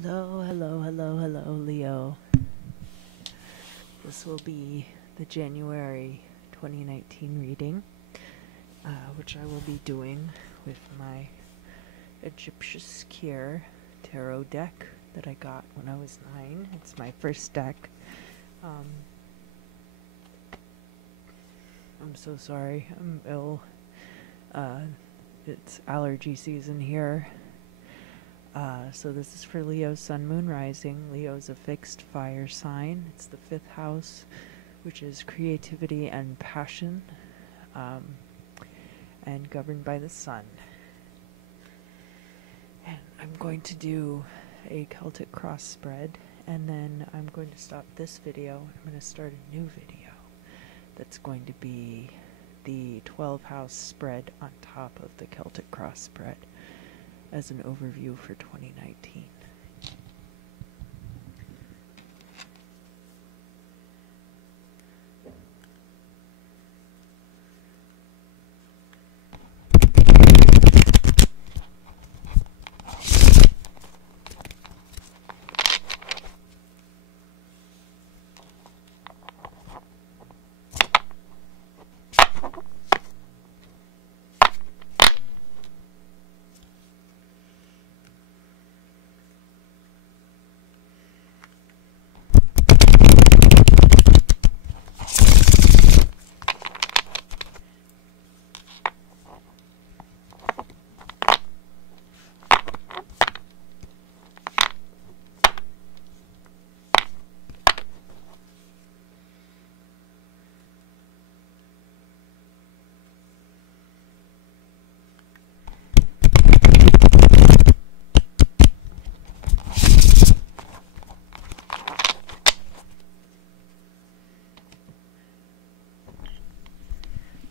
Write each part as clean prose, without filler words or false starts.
Hello, hello, hello, hello, Leo. This will be the January 2019 reading, which I will be doing with my Egyptius Kier tarot deck that I got when I was 9. It's my first deck. I'm so sorry, I'm ill. It's allergy season here. So this is for Leo, Sun, Moon, Rising. Leo's a fixed fire sign. It's the 5th house, which is creativity and passion, and governed by the sun. And I'm going to do a Celtic cross spread, and then I'm going to stop this video. I'm going to start a new video that's going to be the 12 house spread on top of the Celtic cross spread as an overview for 2019.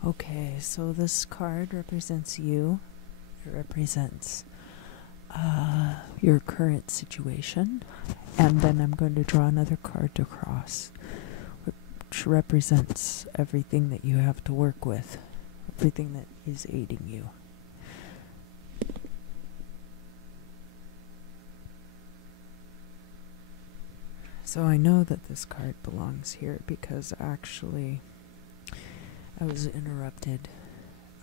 Okay, so this card represents you. It represents your current situation. And then I'm going to draw another card to cross, which represents everything that you have to work with, everything that is aiding you. So I know that this card belongs here because actually I was interrupted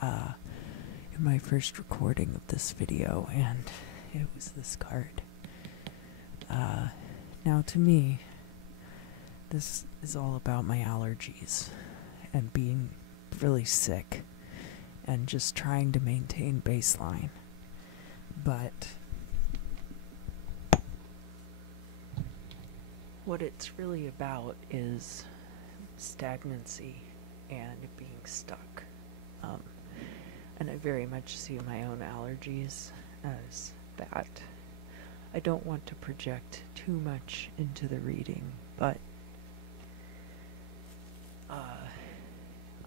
in my first recording of this video, and it was this card. Now to me, this is all about my allergies and being really sick and just trying to maintain baseline. But what it's really about is stagnancy and being stuck. And I very much see my own allergies as that. I don't want to project too much into the reading, but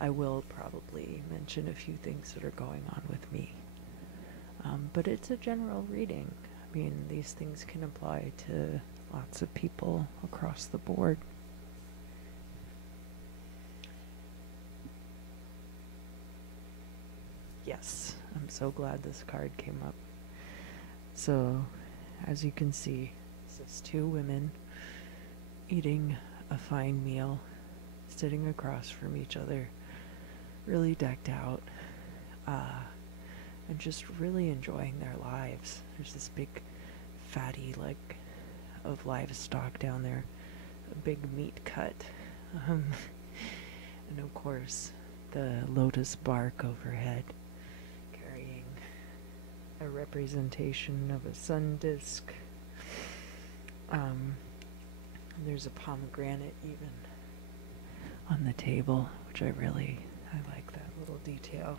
I will probably mention a few things that are going on with me. But it's a general reading. I mean, these things can apply to lots of people across the board. Yes, I'm so glad this card came up. So, as you can see, this is 2 women eating a fine meal, sitting across from each other, really decked out, and just really enjoying their lives. There's this big fatty leg of livestock down there, a big meat cut, and of course the lotus bark overhead, carrying a representation of a sun disk. There's a pomegranate even on the table, which I like that little detail.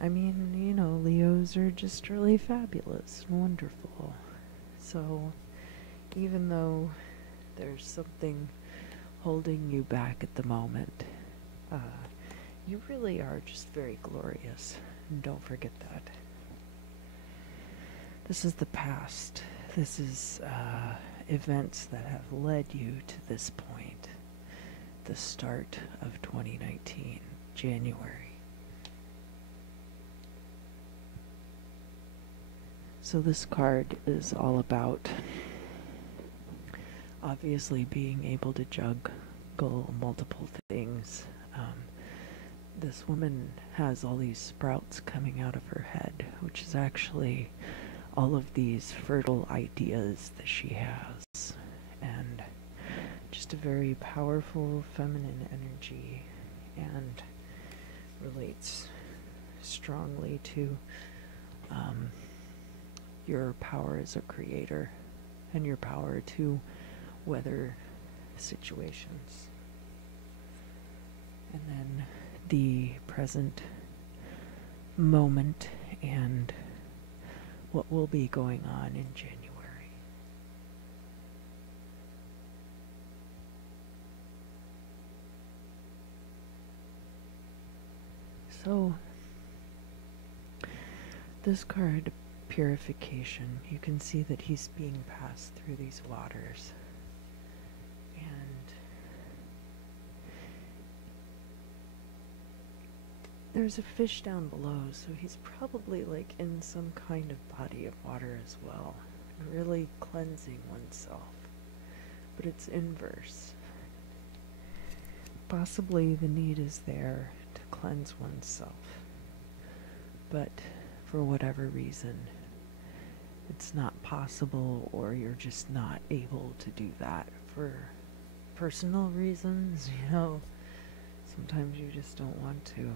I mean, you know, Leos are just really fabulous and wonderful. So, even though there's something holding you back at the moment, you really are just very glorious. And don't forget that. This is the past. This is events that have led you to this point. The start of 2019, January. So this card is all about obviously being able to juggle multiple things. This woman has all these sprouts coming out of her head, which is actually all of these fertile ideas that she has. And just a very powerful feminine energy, and relates strongly to your power as a creator and your power to weather situations. And then the present moment and what will be going on in January. So, this card, Purification, you can see that he's being passed through these waters. And there's a fish down below, so he's probably like in some kind of body of water as well, and really cleansing oneself. But it's inverse. Possibly the need is there to cleanse oneself, but for whatever reason, it's not possible, or you're just not able to do that for personal reasons, you know. Sometimes you just don't want to.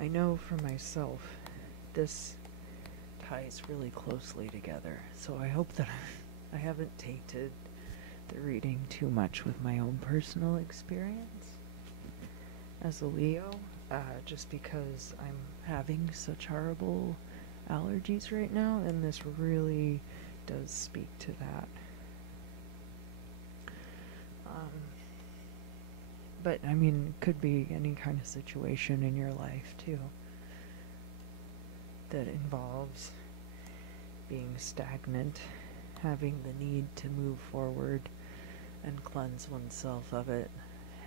I know for myself, this ties really closely together, so I hope that I haven't tainted the reading too much with my own personal experience as a Leo, just because I'm having such horrible allergies right now, and this really does speak to that. But, I mean, it could be any kind of situation in your life, too, that involves being stagnant, having the need to move forward and cleanse oneself of it,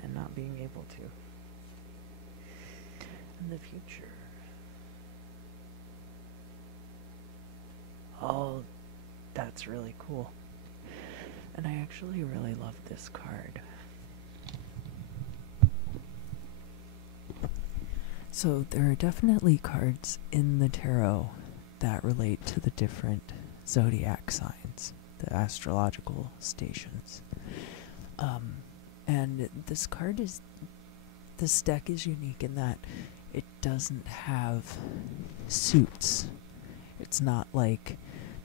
and not being able to. In the future. Oh, that's really cool. And I actually really love this card. So there are definitely cards in the tarot that relate to the different zodiac signs, the astrological stations. And this deck is unique in that it doesn't have suits. It's not like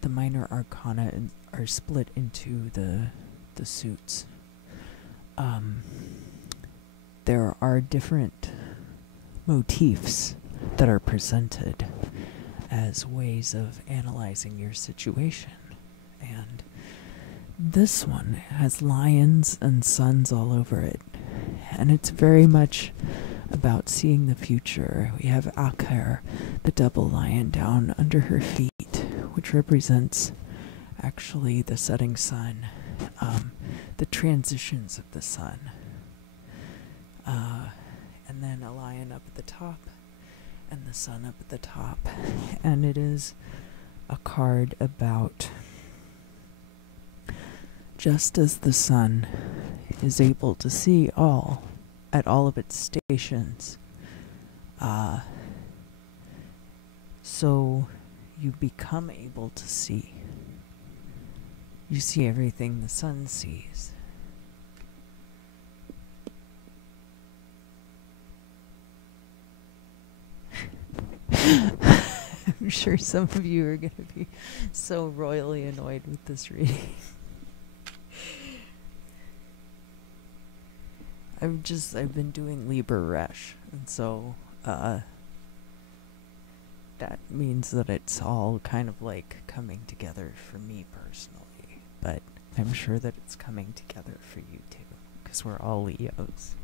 the minor arcana are split into the suits. There are different motifs that are presented as ways of analyzing your situation. And this one has lions and suns all over it. And it's very much about seeing the future. We have Akher, the double lion, down under her feet, which represents actually the setting sun, the transitions of the sun. And then a lion up at the top, and the sun up at the top. And it is a card about just as the sun is able to see all at all of its stations, so you become able to see. You see everything the sun sees. I'm sure some of you are going to be so royally annoyed with this reading. I've been doing Liber Resh, and so, that means that it's all kind of like coming together for me personally, but I'm sure that it's coming together for you too, because we're all Leos.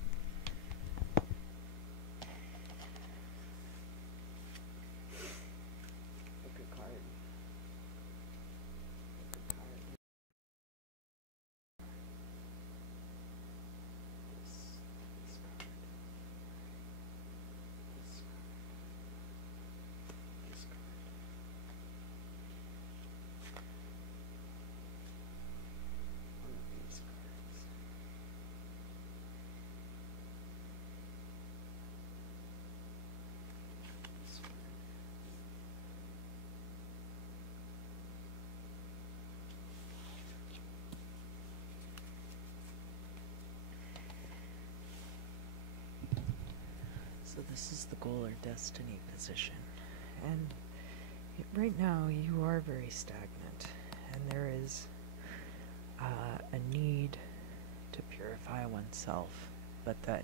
So this is the goal or destiny position. And right now you are very stagnant, and there is a need to purify oneself, but that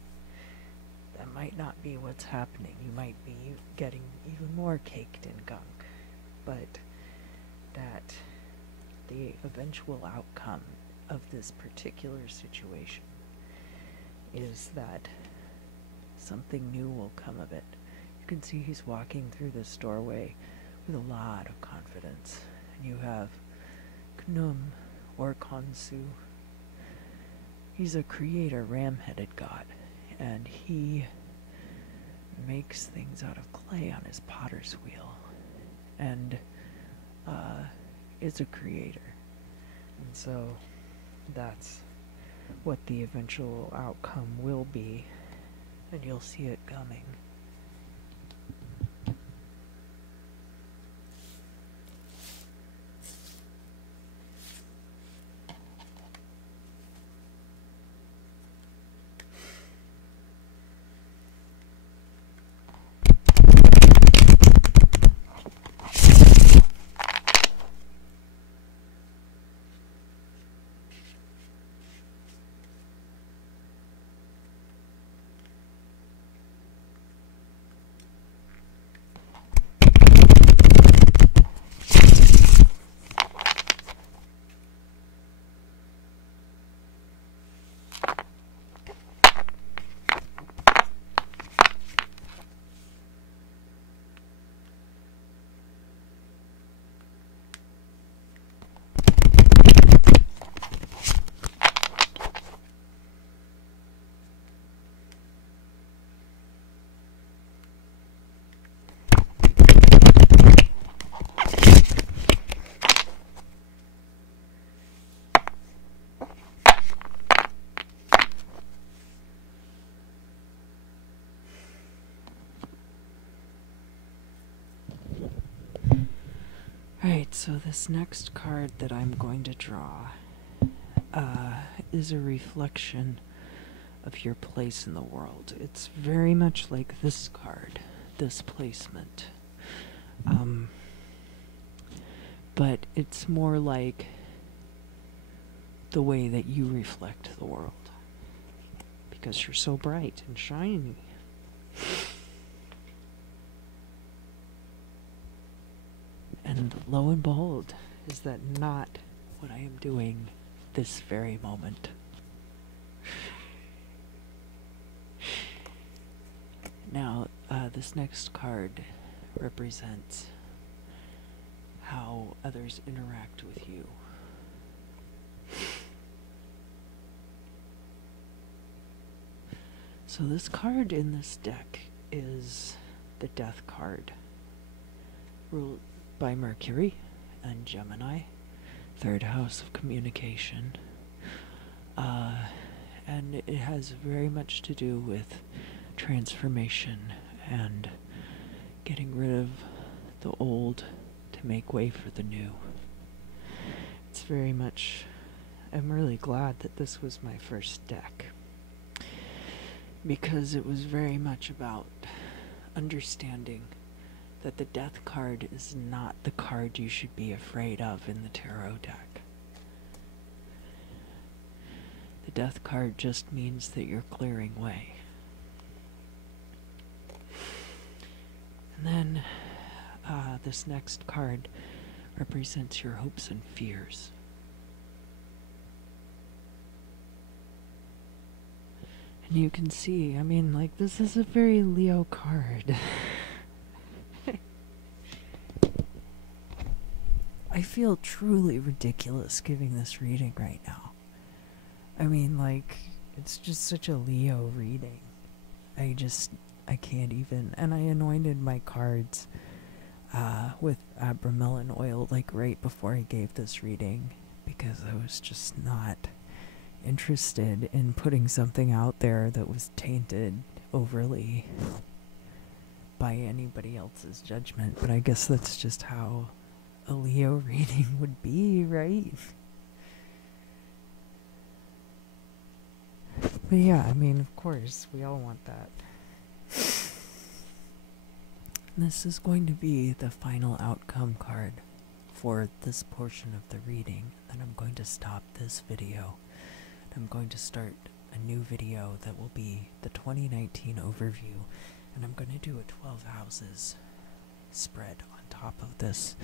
might not be what's happening. You might be getting even more caked in gunk, but that the eventual outcome of this particular situation is that something new will come of it. You can see he's walking through this doorway with a lot of confidence. And you have Khnum, or Khonsu. He's a creator, ram-headed god, and he makes things out of clay on his potter's wheel, and is a creator. And so that's what the eventual outcome will be, and you'll see it coming. Right, so this next card that I'm going to draw is a reflection of your place in the world. It's very much like this card, this placement. But it's more like the way that you reflect the world, because you're so bright and shiny. And lo and behold, is that not what I am doing this very moment? Now, this next card represents how others interact with you. So this card in this deck is the Death card, ruled by Mercury and Gemini, third house of communication. And it has very much to do with transformation and getting rid of the old to make way for the new. It's very much, I'm really glad that this was my first deck, because it was very much about understanding that the Death card is not the card you should be afraid of in the tarot deck. The Death card just means that you're clearing way. And then this next card represents your hopes and fears. And you can see, I mean, like, this is a very Leo card. I feel truly ridiculous giving this reading right now. I mean, like, it's just such a Leo reading. I can't even. And I anointed my cards with Abramelin oil, like, right before I gave this reading, because I was just not interested in putting something out there that was tainted overly by anybody else's judgment. But I guess that's just how a Leo reading would be, right? But yeah, I mean, of course, we all want that. This is going to be the final outcome card for this portion of the reading. Then I'm going to stop this video. I'm going to start a new video that will be the 2019 overview, and I'm going to do a 12 houses spread on top of this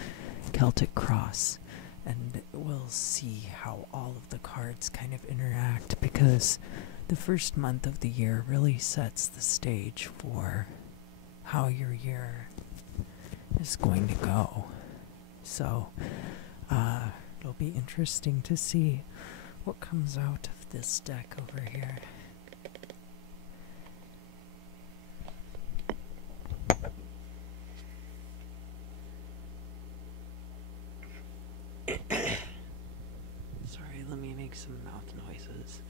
Celtic cross, and we'll see how all of the cards kind of interact, because the first month of the year really sets the stage for how your year is going to go. So it'll be interesting to see what comes out of this deck over here. Sorry, let me make some mouth noises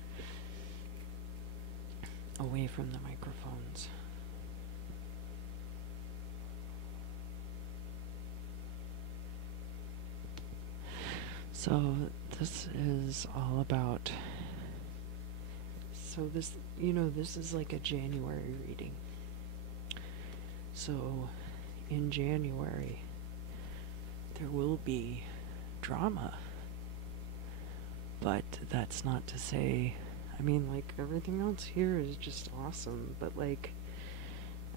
away from the microphones. So this is all about, so this, this is like a January reading. So in January there will be drama, but that's not to say, like, everything else here is just awesome, but like,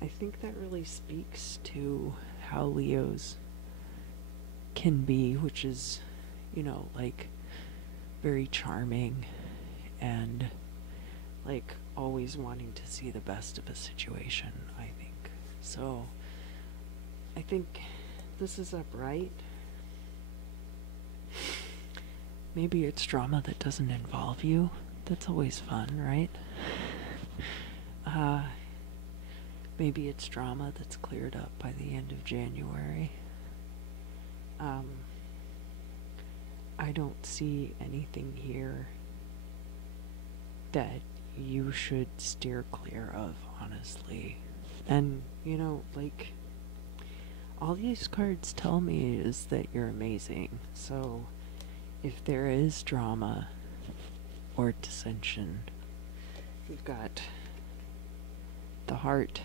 I think that really speaks to how Leos can be, which is, like, very charming and like always wanting to see the best of a situation, I think. So I think this is upright. Maybe it's drama that doesn't involve you. That's always fun, right? Maybe it's drama that's cleared up by the end of January. I don't see anything here that you should steer clear of, honestly. And, like, all these cards tell me is that you're amazing. So if there is drama or dissension, you've got the heart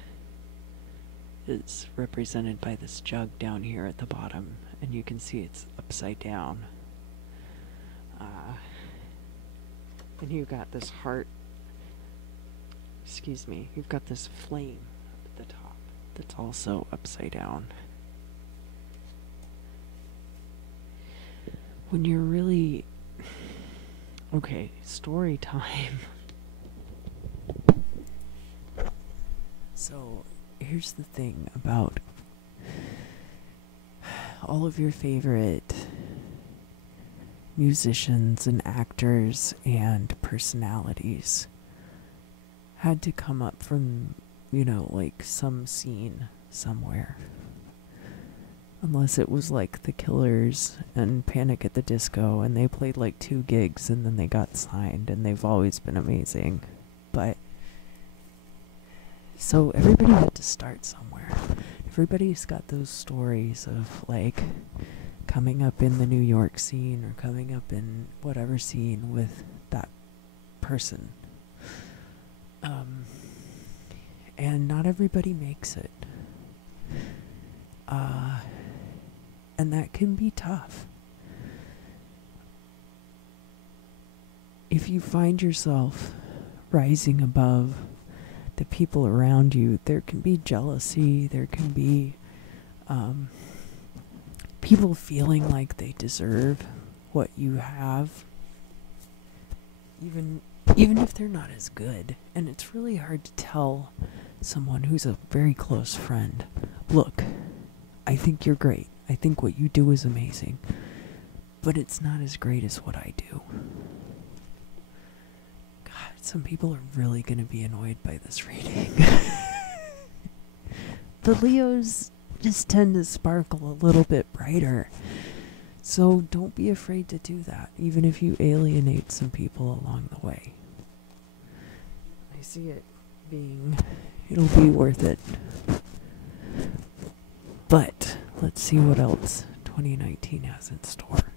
is represented by this jug down here at the bottom, and you can see it's upside down. And you've got this heart, you've got this flame at the top that's also upside down. When you're really, okay, story time. So here's the thing about all of your favorite musicians and actors and personalities had to come up from, like, some scene somewhere. Unless it was like the Killers and Panic at the Disco, and they played like 2 gigs and then they got signed, and they've always been amazing. But so everybody had to start somewhere. Everybody's got those stories of, like, coming up in the New York scene or coming up in whatever scene with that person. And not everybody makes it. And that can be tough. If you find yourself rising above the people around you, there can be jealousy, there can be people feeling like they deserve what you have, even if they're not as good. And it's really hard to tell someone who's a very close friend, look, I think you're great, I think what you do is amazing, but it's not as great as what I do. God, some people are really going to be annoyed by this reading. The Leos just tend to sparkle a little bit brighter, so don't be afraid to do that, even if you alienate some people along the way. I see it being, it'll be worth it. But let's see what else 2019 has in store.